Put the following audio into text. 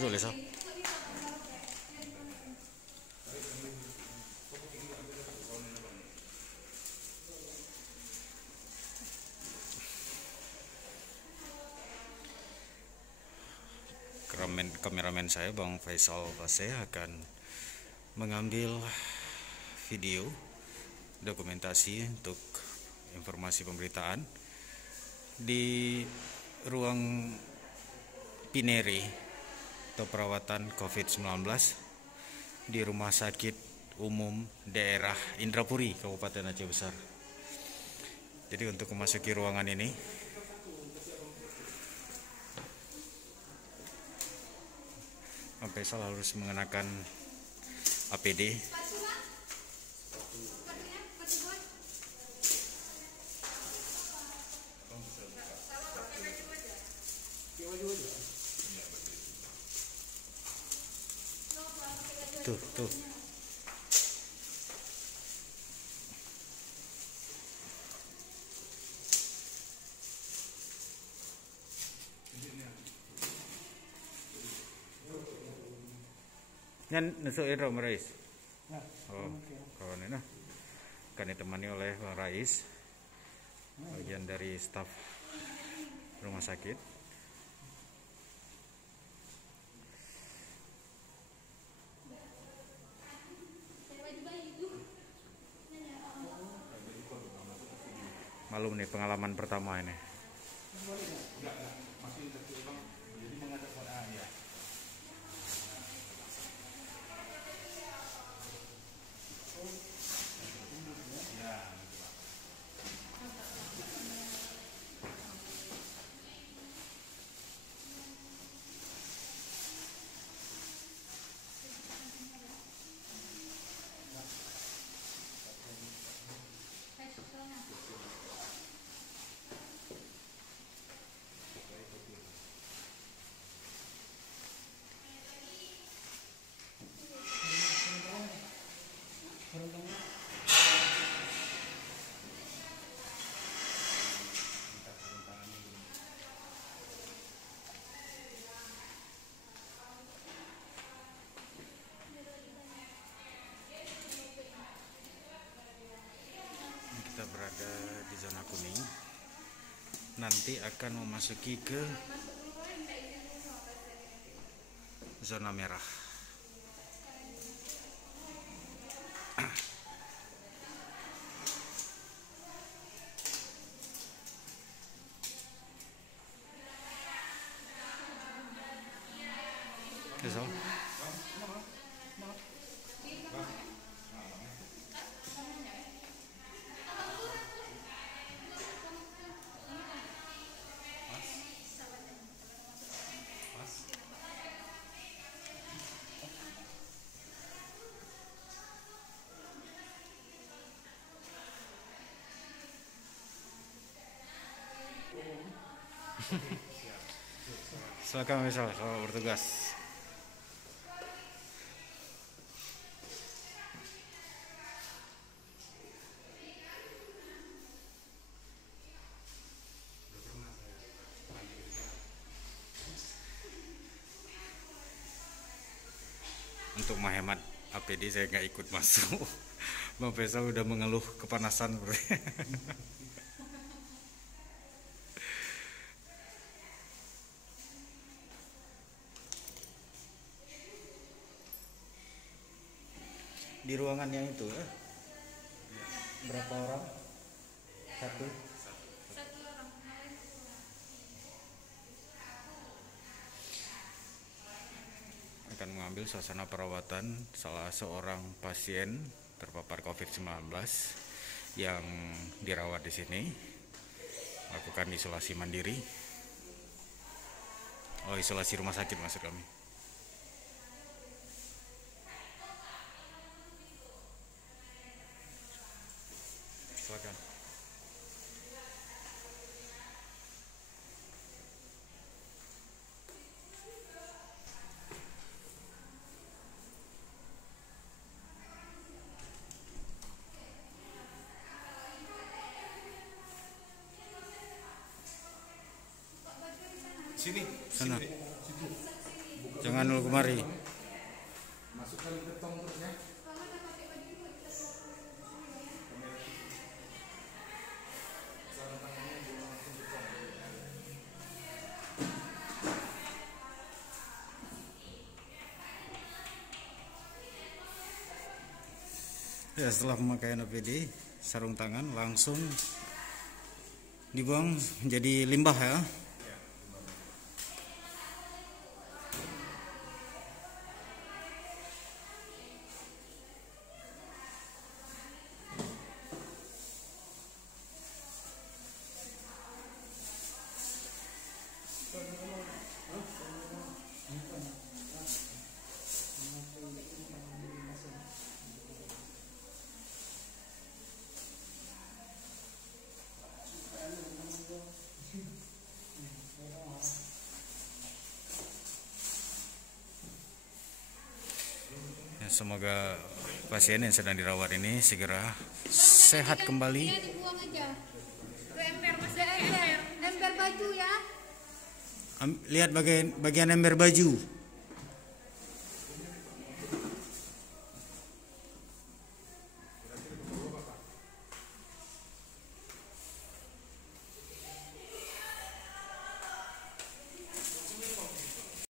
Duduk Lesa. Kameramen saya Bang Faisal Fase akan mengambil video dokumentasi untuk informasi pemberitaan di ruang Pinere atau perawatan COVID-19 di Rumah Sakit Umum Daerah Indrapuri, Kabupaten Aceh Besar. Jadi untuk memasuki ruangan ini, Bang Faisal harus mengenakan APD. Tuh. Nyan nusuk Bang Rais. Oh, kawan ini akan ditemani oleh Bang Rais, bagian dari staf rumah sakit. Malum nih pengalaman pertama ini. Kita berada di zona kuning, nanti akan memasuki ke zona merah. Besok. Silakan Faisal, selamat bertugas. Untuk menghemat APD saya nggak ikut masuk. Bang Faisal udah mengeluh kepanasan. Di ruangan yang itu berapa orang? Satu orang. Akan mengambil suasana perawatan salah seorang pasien terpapar COVID-19 yang dirawat di sini, lakukan isolasi mandiri. Oh, isolasi rumah sakit maksud kami. Silakan. Sini, Sana. situ. Jangan dulu kemari. Masukkan ke tong terus ya. Ya, setelah pemakaian APD, sarung tangan langsung dibuang menjadi limbah ya. Semoga pasien yang sedang dirawat ini segera sehat kembali. Dibuang aja. Ke ember, Mas. Ember baju ya. Lihat bagian ember baju.